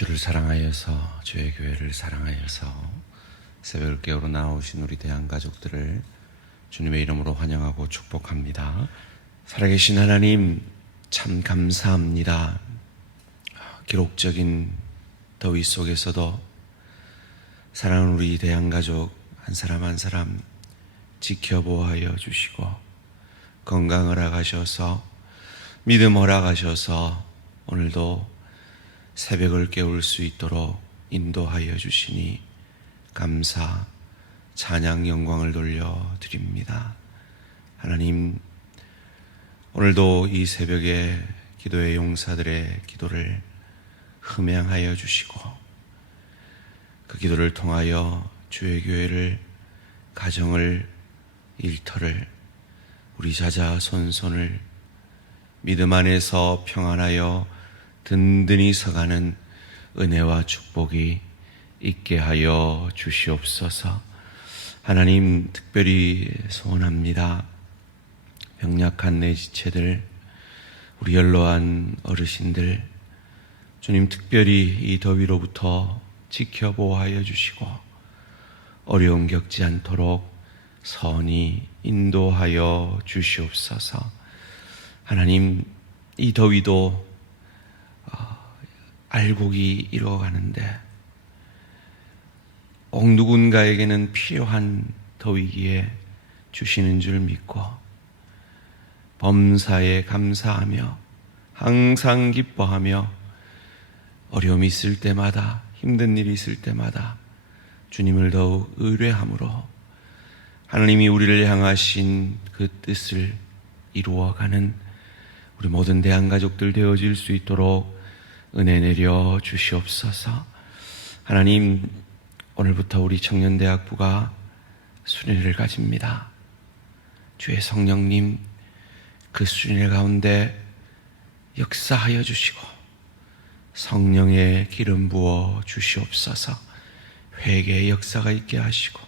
주를 사랑하여서, 주의 교회를 사랑하여서 새벽을 깨우러 나오신 우리 대한가족들을 주님의 이름으로 환영하고 축복합니다. 살아계신 하나님, 참 감사합니다. 기록적인 더위 속에서도 사랑하는 우리 대한가족 한 사람 한 사람 지켜보아여 주시고, 건강 허락하셔서, 믿음 허락하셔서 오늘도 새벽을 깨울 수 있도록 인도하여 주시니 감사, 찬양, 영광을 돌려드립니다. 하나님, 오늘도 이 새벽에 기도의 용사들의 기도를 흠양하여 주시고, 그 기도를 통하여 주의 교회를, 가정을, 일터를, 우리 자자손손을 믿음 안에서 평안하여 든든히 서가는 은혜와 축복이 있게 하여 주시옵소서. 하나님, 특별히 소원합니다. 병약한 내 지체들, 우리 연로한 어르신들, 주님 특별히 이 더위로부터 지켜보호하여 주시고 어려움 겪지 않도록 선히 인도하여 주시옵소서. 하나님, 이 더위도 알곡이 익어가는데 꼭 누군가에게는 필요한 더위기에 주시는 줄 믿고 범사에 감사하며 항상 기뻐하며 어려움이 있을 때마다, 힘든 일이 있을 때마다 주님을 더욱 의뢰함으로 하나님이 우리를 향하신 그 뜻을 이루어가는 우리 모든 대한가족들 되어질 수 있도록 은혜 내려 주시옵소서. 하나님, 오늘부터 우리 청년대학부가 수련회를 가집니다. 주의 성령님, 그 수련회 가운데 역사하여 주시고 성령의 기름 부어 주시옵소서. 회개의 역사가 있게 하시고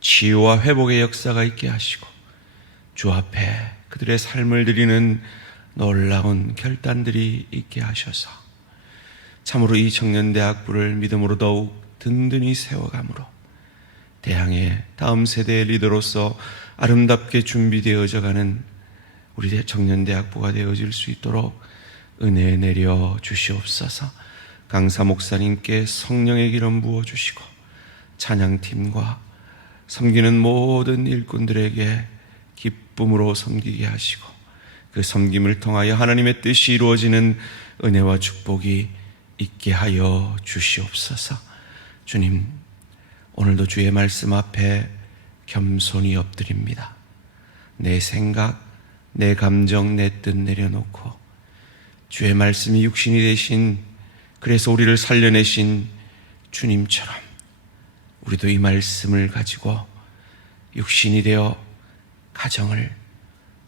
치유와 회복의 역사가 있게 하시고 주 앞에 그들의 삶을 드리는 놀라운 결단들이 있게 하셔서 참으로 이 청년대학부를 믿음으로 더욱 든든히 세워감으로 대항의 다음 세대의 리더로서 아름답게 준비되어져가는 우리 청년대학부가 되어질 수 있도록 은혜 내려 주시옵소서. 강사 목사님께 성령의 기름 부어주시고 찬양팀과 섬기는 모든 일꾼들에게 기쁨으로 섬기게 하시고 그 섬김을 통하여 하나님의 뜻이 이루어지는 은혜와 축복이 있게 하여 주시옵소서. 주님, 오늘도 주의 말씀 앞에 겸손히 엎드립니다. 내 생각, 내 감정, 내 뜻 내려놓고 주의 말씀이 육신이 되신, 그래서 우리를 살려내신 주님처럼 우리도 이 말씀을 가지고 육신이 되어 가정을,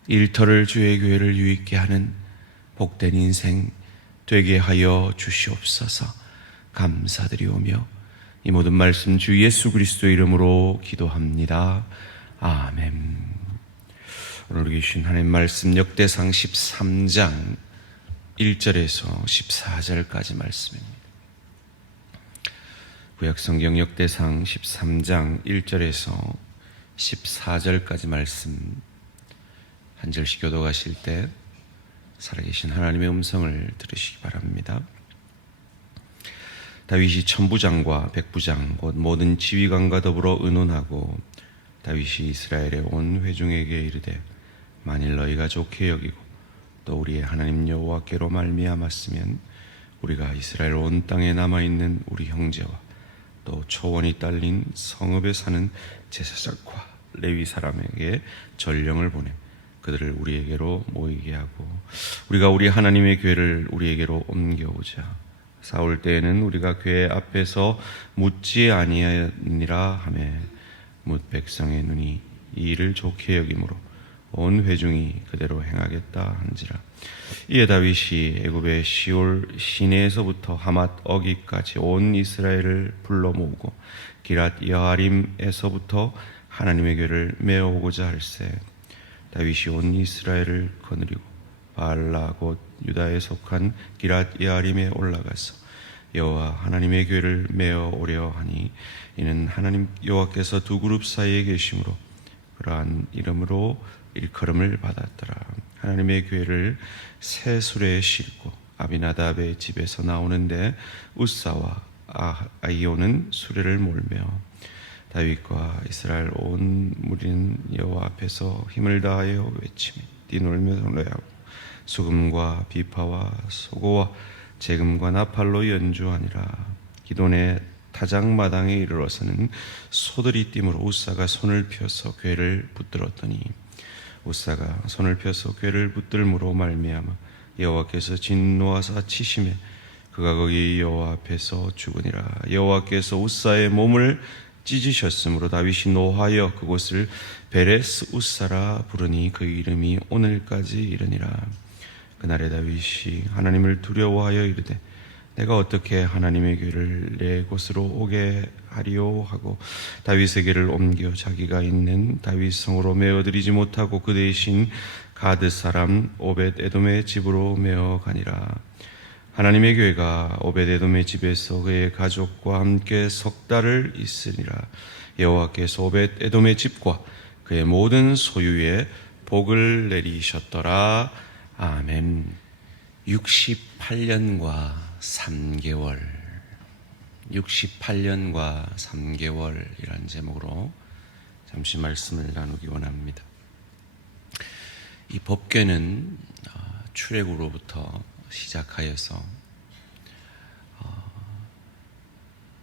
일터를, 주의 교회를 유익게 하는 복된 인생 되게 하여 주시옵소서. 감사드리오며 이 모든 말씀 주 예수 그리스도 이름으로 기도합니다. 아멘. 오늘 계신 하나님 말씀 역대상 13장 1절에서 14절까지 말씀입니다. 구약성경 역대상 13장 1절에서 14절까지 말씀 한 절씩 교독하실 때 살아계신 하나님의 음성을 들으시기 바랍니다. 다윗이 천부장과 백부장 곧 모든 지휘관과 더불어 의논하고 다윗이 이스라엘의 온 회중에게 이르되 만일 너희가 좋게 여기고 또 우리의 하나님 여호와께로 말미암았으면 우리가 이스라엘 온 땅에 남아있는 우리 형제와 또 초원이 딸린 성읍에 사는 제사장과 레위 사람에게 전령을 보내 그들을 우리에게로 모이게 하고 우리가 우리 하나님의 궤를 우리에게로 옮겨오자. 싸울 때에는 우리가 궤 앞에서 묻지 아니하니라 하매 뭇 백성의 눈이 이 일을 좋게 여기므로 온 회중이 그대로 행하겠다 한지라. 이에 다윗이 애굽의 시올 시내에서부터 하맛 어기까지 온 이스라엘을 불러 모으고 기랏 여아림에서부터 하나님의 궤를 메어오고자 할세. 다윗이 온 이스라엘을 거느리고 바알라 곧 유다에 속한 기랏 여아림에 올라가서 여호와 하나님의 교회를 메어 오려 하니 이는 하나님 여호와께서 두 그룹 사이에 계심으로 그러한 이름으로 일컬음을 받았더라. 하나님의 교회를 새 수레에 싣고 아비나답의 집에서 나오는데 우사와 아이오는 수레를 몰며 다윗과 이스라엘 온 무리는 여호와 앞에서 힘을 다하여 외치며 뛰놀며 노래하고 수금과 비파와 소고와 재금과 나팔로 연주하니라. 기돈의 타작마당에 이르러서는 소들이 띠므로 우사가 손을 펴서 궤를 붙들었더니 우사가 손을 펴서 궤를 붙들므로 말미암아 여호와께서 진노하사 치심에 그가 거기 여호와 앞에서 죽으니라. 여호와께서 우사의 몸을 찢으셨으므로 다윗이 노하여 그곳을 베레스 우사라 부르니 그 이름이 오늘까지 이르니라. 그날에 다윗이 하나님을 두려워하여 이르되 내가 어떻게 하나님의 교회를 내 곳으로 오게 하리오 하고 다윗에게를 옮겨 자기가 있는 다윗 성으로 메어들이지 못하고 그 대신 가드 사람 오벳 에돔의 집으로 메어 가니라. 하나님의 교회가 오벳 에돔의 집에서 그의 가족과 함께 석 달을 있으니라. 여호와께서 오벳 에돔의 집과 그의 모든 소유에 복을 내리셨더라. 아멘. 68년과 3개월 68년과 3개월이라는 제목으로 잠시 말씀을 나누기 원합니다. 이 법궤는 출애굽으로부터 시작하여서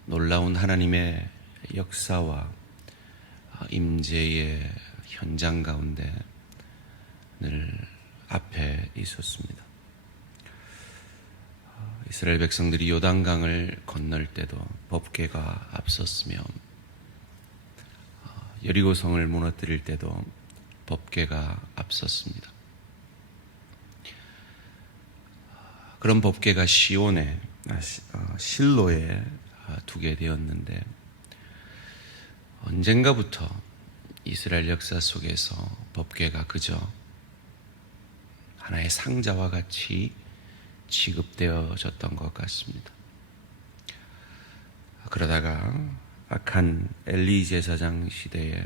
놀라운 하나님의 역사와 임재의 현장 가운데 늘 앞에 있었습니다. 이스라엘 백성들이 요단강을 건널 때도 법궤가 앞섰으며 여리고성을 무너뜨릴 때도 법궤가 앞섰습니다. 그런 법궤가 시온에 실로에 두게 되었는데 언젠가부터 이스라엘 역사 속에서 법궤가 그저 하나의 상자와 같이 취급되어졌던 것 같습니다. 그러다가 악한 엘리 제사장 시대에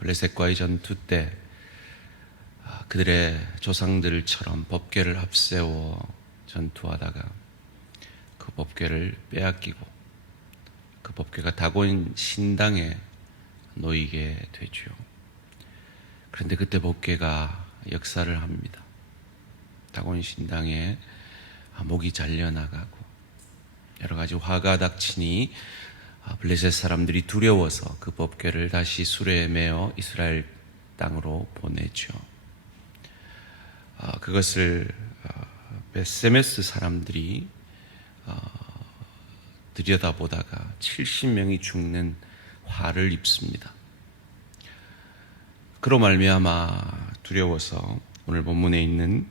블레셋과의 전투 때 그들의 조상들처럼 법궤를 앞세워 전투하다가 그 법궤를 빼앗기고 그 법궤가 다곤 신당에 놓이게 되죠. 그런데 그때 법궤가 역사를 합니다. 다곤 신당에 목이 잘려나가고 여러 가지 화가 닥치니 블레셋 사람들이 두려워서 그 법궤를 다시 수레에 메어 이스라엘 땅으로 보내죠. 그것을 베세메스 사람들이 들여다보다가 70명이 죽는 화를 입습니다. 그로 말미암아 두려워서 오늘 본문에 있는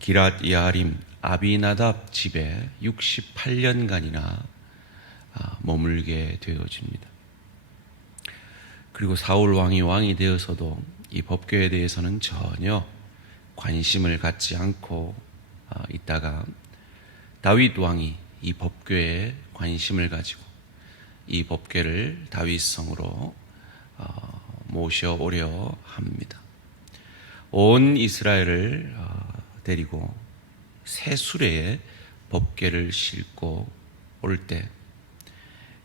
기랏 야림 아비나답 집에 68년간이나 머물게 되어집니다. 그리고 사울 왕이 되어서도 이 법궤에 대해서는 전혀 관심을 갖지 않고 있다가 다윗 왕이 이 법궤에 관심을 가지고 이 법궤를 다윗성으로 모셔오려 합니다. 온 이스라엘을 데리고 새 수레에 법궤를 싣고 올 때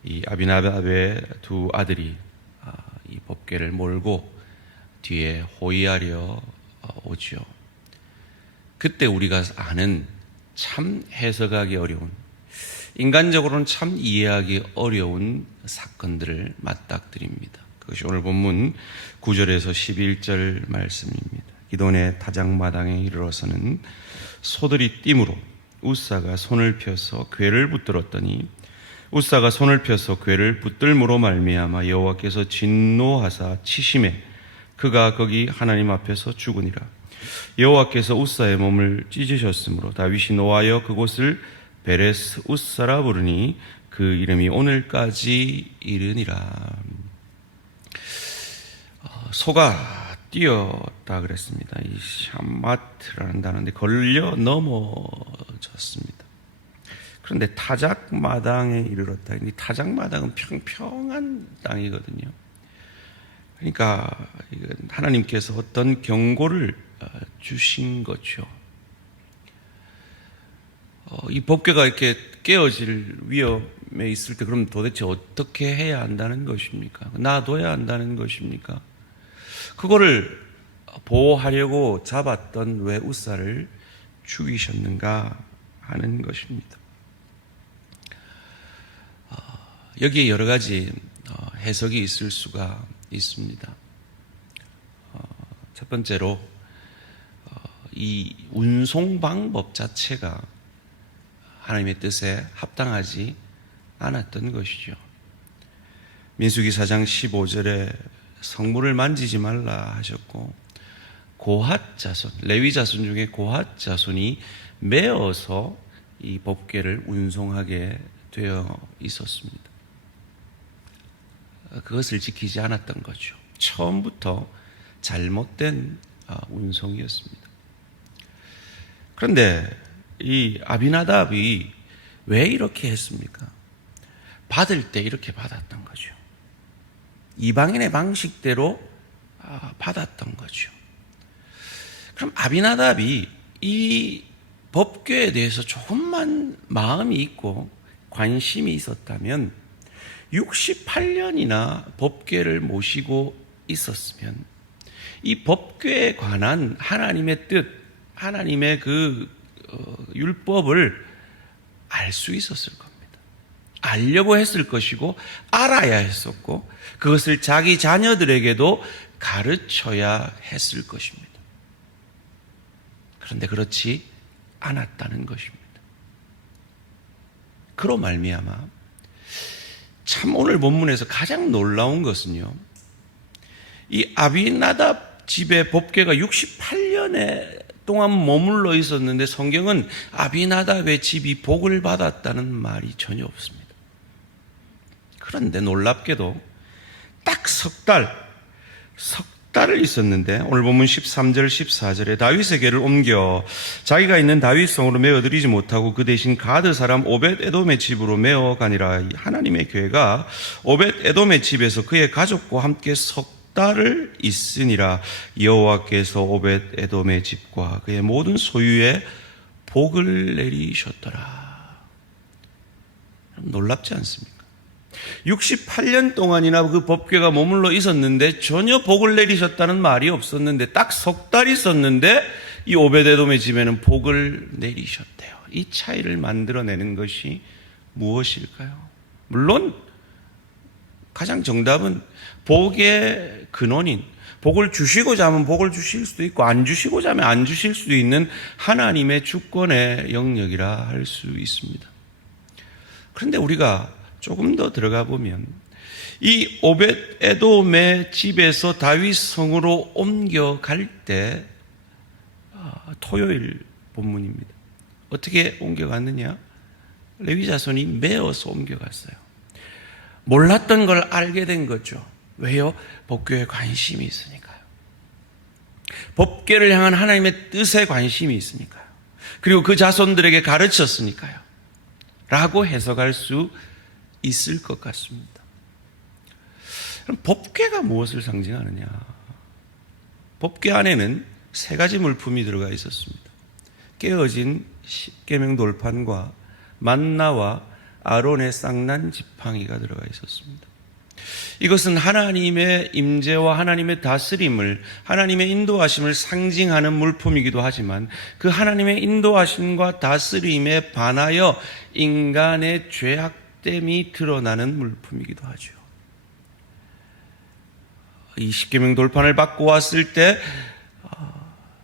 이 아비나답의 두 아들이 이 법궤를 몰고 뒤에 호위하려 오지요. 그때 우리가 아는 참 해석하기 어려운, 인간적으로는 참 이해하기 어려운 사건들을 맞닥뜨립니다. 그것이 오늘 본문 9절에서 11절 말씀입니다. 기돈의 타작마당에 이르러서는 소들이 띠므로 우사가 손을 펴서 궤를 붙들었더니 우사가 손을 펴서 궤를 붙들므로 말미암아 여호와께서 진노하사 치심에 그가 거기 하나님 앞에서 죽으니라. 여호와께서 우사의 몸을 찢으셨으므로 다윗이 노하여 그곳을 베레스 우사라 부르니 그 이름이 오늘까지 이르니라. 소가 뛰었다 그랬습니다. 이 샴마트라는 단어인데 걸려 넘어졌습니다. 그런데 타작마당에 이르렀다. 이 타작마당은 평평한 땅이거든요. 그러니까 하나님께서 어떤 경고를 주신 거죠. 이 법궤가 이렇게 깨어질 위험에 있을 때 그럼 도대체 어떻게 해야 한다는 것입니까? 놔둬야 한다는 것입니까? 그거를 보호하려고 잡았던 왜 우사를 죽이셨는가 하는 것입니다. 여기에 여러 가지 해석이 있을 수가 있습니다. 첫 번째로 이 운송 방법 자체가 하나님의 뜻에 합당하지 않았던 것이죠. 민수기 4장 15절에 성물을 만지지 말라 하셨고, 고핫 자손, 레위 자손 중에 고핫 자손이 메어서 이 법궤를 운송하게 되어 있었습니다. 그것을 지키지 않았던 거죠. 처음부터 잘못된 운송이었습니다. 그런데 이 아비나답이 왜 이렇게 했습니까? 받을 때 이렇게 받았던 거죠. 이방인의 방식대로 받았던 거죠. 그럼 아비나답이 이 법궤에 대해서 조금만 마음이 있고 관심이 있었다면 68년이나 법궤를 모시고 있었으면 이 법궤에 관한 하나님의 뜻, 하나님의 그 율법을 알 수 있었을 겁니다. 알려고 했을 것이고 알아야 했었고 그것을 자기 자녀들에게도 가르쳐야 했을 것입니다. 그런데 그렇지 않았다는 것입니다. 그로 말미암아 참 오늘 본문에서 가장 놀라운 것은요, 이 아비나답 집의 법궤가 68년에 동안 머물러 있었는데 성경은 아비나답의 집이 복을 받았다는 말이 전혀 없습니다. 그런데 놀랍게도 딱 석 달을 있었는데 오늘 본문 13절 14절에 다윗의 궤를 옮겨 자기가 있는 다윗성으로 메어드리지 못하고 그 대신 가드 사람 오벳 에돔의 집으로 메어 가니라. 하나님의 궤가 오벳 에돔의 집에서 그의 가족과 함께 석 달을 있으니라. 여호와께서 오벳 에돔의 집과 그의 모든 소유에 복을 내리셨더라. 놀랍지 않습니까? 68년 동안이나 그 법궤가 머물러 있었는데 전혀 복을 내리셨다는 말이 없었는데 딱 석 달 있었는데 이 오벳 에돔의 집에는 복을 내리셨대요. 이 차이를 만들어내는 것이 무엇일까요? 물론 가장 정답은 복의 근원인, 복을 주시고자 하면 복을 주실 수도 있고 안 주시고자 하면 안 주실 수도 있는 하나님의 주권의 영역이라 할 수 있습니다. 그런데 우리가 조금 더 들어가 보면 이 오벳 에돔의 집에서 다윗 성으로 옮겨갈 때 토요일 본문입니다. 어떻게 옮겨갔느냐? 레위 자손이 메어서 옮겨갔어요. 몰랐던 걸 알게 된 거죠. 왜요? 법궤에 관심이 있으니까요. 법궤를 향한 하나님의 뜻에 관심이 있으니까요. 그리고 그 자손들에게 가르쳤으니까요. 라고 해석할 수 있을 것 같습니다. 그럼 법궤가 무엇을 상징하느냐? 법궤 안에는 세 가지 물품이 들어가 있었습니다. 깨어진 십계명 돌판과 만나와 아론의 쌍난 지팡이가 들어가 있었습니다. 이것은 하나님의 임재와 하나님의 다스림을, 하나님의 인도하심을 상징하는 물품이기도 하지만 그 하나님의 인도하심과 다스림에 반하여 인간의 죄악됨이 드러나는 물품이기도 하죠. 이 십계명 돌판을 받고 왔을 때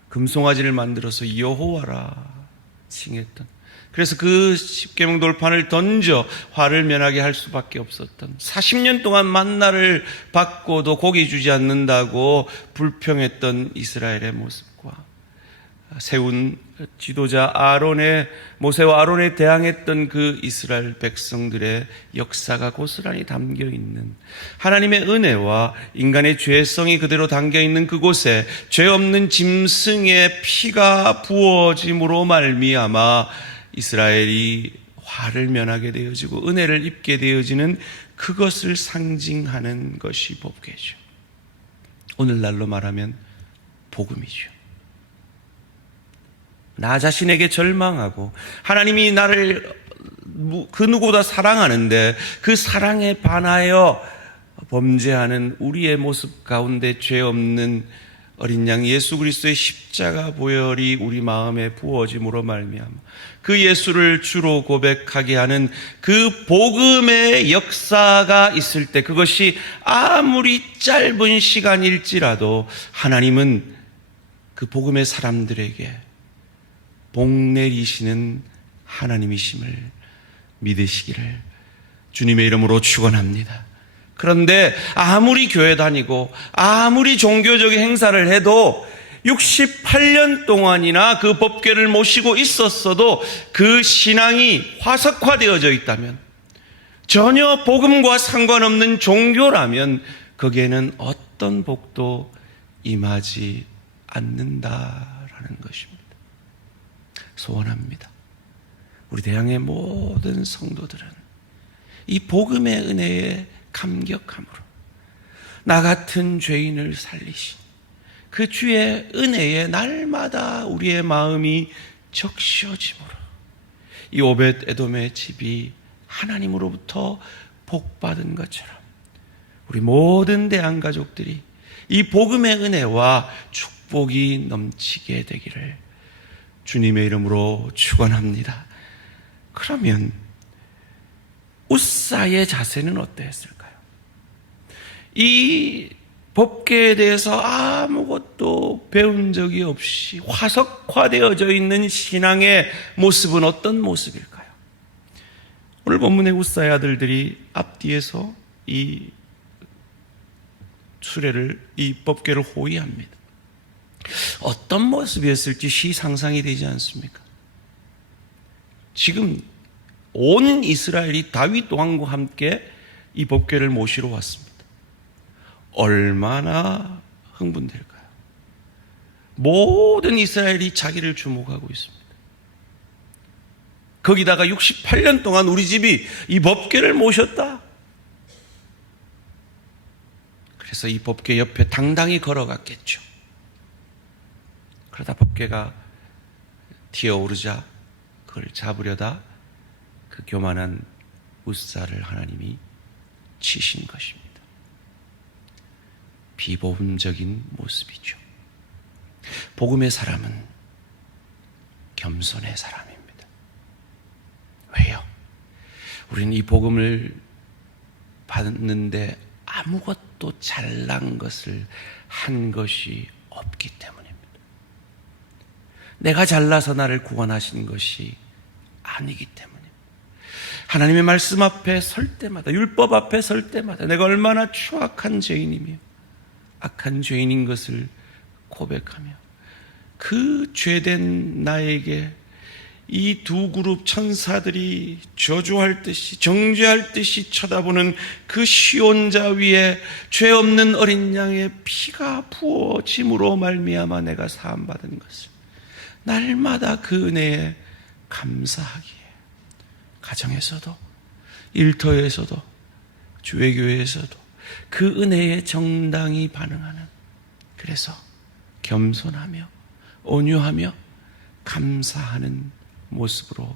금송아지를 만들어서 여호와라 칭했던, 그래서 그 십계명 돌판을 던져 화를 면하게 할 수밖에 없었던, 40년 동안 만나를 받고도 고기 주지 않는다고 불평했던 이스라엘의 모습과 세운 지도자 모세와 아론에 대항했던 그 이스라엘 백성들의 역사가 고스란히 담겨 있는, 하나님의 은혜와 인간의 죄성이 그대로 담겨 있는 그곳에 죄 없는 짐승의 피가 부어짐으로 말미암아 이스라엘이 화를 면하게 되어지고 은혜를 입게 되어지는 그것을 상징하는 것이 법궤죠. 오늘날로 말하면 복음이죠. 나 자신에게 절망하고 하나님이 나를 그 누구보다 사랑하는데 그 사랑에 반하여 범죄하는 우리의 모습 가운데 죄 없는 어린 양 예수 그리스도의 십자가 보혈이 우리 마음에 부어짐으로 말미암아 그 예수를 주로 고백하게 하는 그 복음의 역사가 있을 때, 그것이 아무리 짧은 시간일지라도 하나님은 그 복음의 사람들에게 복 내리시는 하나님이심을 믿으시기를 주님의 이름으로 축원합니다. 그런데 아무리 교회 다니고 아무리 종교적인 행사를 해도 68년 동안이나 그 법궤를 모시고 있었어도 그 신앙이 화석화되어져 있다면, 전혀 복음과 상관없는 종교라면 거기에는 어떤 복도 임하지 않는다라는 것입니다. 소원합니다. 우리 대양의 모든 성도들은 이 복음의 은혜에 감격함으로 나 같은 죄인을 살리신 그 주의 은혜에 날마다 우리의 마음이 적셔짐으로 이 오벳 에돔의 집이 하나님으로부터 복받은 것처럼 우리 모든 대양 가족들이 이 복음의 은혜와 축복이 넘치게 되기를 주님의 이름으로 축원합니다. 그러면 웃사의 자세는 어떠했을까요? 이 법궤에 대해서 아무것도 배운 적이 없이 화석화되어져 있는 신앙의 모습은 어떤 모습일까요? 오늘 본문의 웃사의 아들들이 앞뒤에서 이 수레를, 이 법궤를 호위합니다. 어떤 모습이었을지 상상이 되지 않습니까? 지금 온 이스라엘이 다윗 왕과 함께 이 법궤를 모시러 왔습니다. 얼마나 흥분될까요? 모든 이스라엘이 자기를 주목하고 있습니다. 거기다가 68년 동안 우리 집이 이 법궤를 모셨다. 그래서 이 법궤 옆에 당당히 걸어갔겠죠. 그러다 법궤가 튀어오르자 그걸 잡으려다 그 교만한 웃사를 하나님이 치신 것입니다. 비복음적인 모습이죠. 복음의 사람은 겸손의 사람입니다. 왜요? 우리는 이 복음을 받는데 아무것도 잘난 것을 한 것이 없기 때문입니다. 내가 잘나서 나를 구원하신 것이 아니기 때문입니다. 하나님의 말씀 앞에 설 때마다, 율법 앞에 설 때마다 내가 얼마나 추악한 죄인이며 악한 죄인인 것을 고백하며 그 죄된 나에게 이 두 그룹 천사들이 저주할 듯이 정죄할 듯이 쳐다보는 그 시온자 위에 죄 없는 어린 양의 피가 부어짐으로 말미암아 내가 사함받은 것을 날마다 그 은혜에 감사하기에 가정에서도 일터에서도 주회교회에서도 그 은혜에 정당히 반응하는, 그래서 겸손하며 온유하며 감사하는 모습으로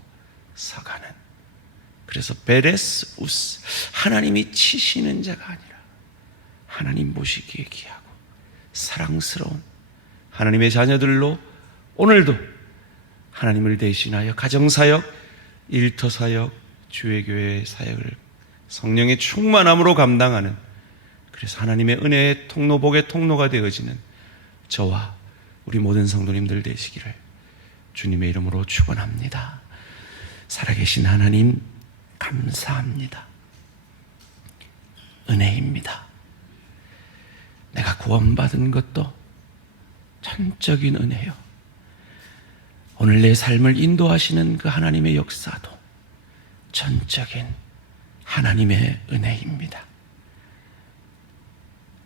서가는, 그래서 베레스 우스, 하나님이 치시는 자가 아니라 하나님 보시기에 귀하고 사랑스러운 하나님의 자녀들로 오늘도 하나님을 대신하여 가정사역, 일터사역, 주회교회 사역을 성령의 충만함으로 감당하는, 그래서 하나님의 은혜의 통로, 복의 통로가 되어지는 저와 우리 모든 성도님들 되시기를 주님의 이름으로 축원합니다. 살아계신 하나님 감사합니다. 은혜입니다. 내가 구원받은 것도 전적인 은혜요, 오늘 내 삶을 인도하시는 그 하나님의 역사도 전적인 하나님의 은혜입니다.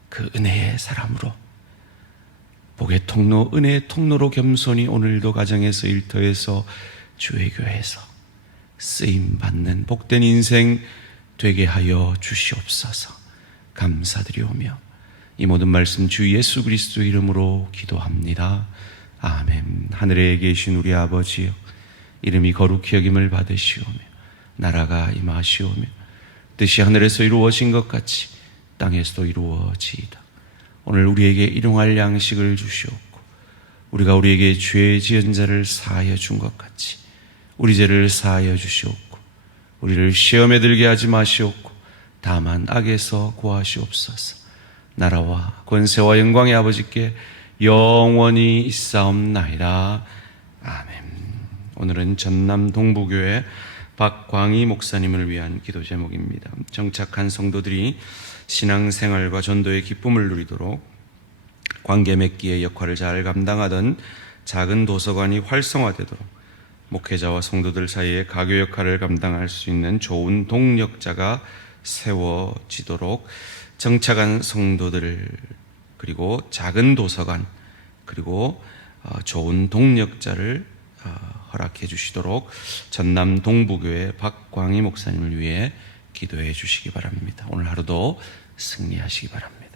그 은혜의 사람으로 복의 통로, 은혜의 통로로 겸손히 오늘도 가정에서 일터에서 주회교회에서 쓰임 받는 복된 인생 되게 하여 주시옵소서. 감사드리오며 이 모든 말씀 주 예수 그리스도 이름으로 기도합니다. 아멘. 하늘에 계신 우리 아버지여, 이름이 거룩히 여김을 받으시오며 나라가 임하시오며 뜻이 하늘에서 이루어진 것 같이 땅에서도 이루어지이다. 오늘 우리에게 일용할 양식을 주시옵고 우리가 우리에게 죄 지은 자를 사하여 준 것 같이 우리 죄를 사하여 주시옵고 우리를 시험에 들게 하지 마시옵고 다만 악에서 구하시옵소서. 나라와 권세와 영광의 아버지께 영원히 있사옵나이다. 아멘. 오늘은 전남 동부교회 박광희 목사님을 위한 기도 제목입니다. 정착한 성도들이 신앙생활과 전도의 기쁨을 누리도록 관계 맺기의 역할을 잘 감당하던 작은 도서관이 활성화되도록 목회자와 성도들 사이에 가교 역할을 감당할 수 있는 좋은 동력자가 세워지도록 정착한 성도들, 그리고 작은 도서관, 그리고 좋은 동력자를 허락해 주시도록 전남 동부교회 박광희 목사님을 위해 기도해 주시기 바랍니다. 오늘 하루도 승리하시기 바랍니다.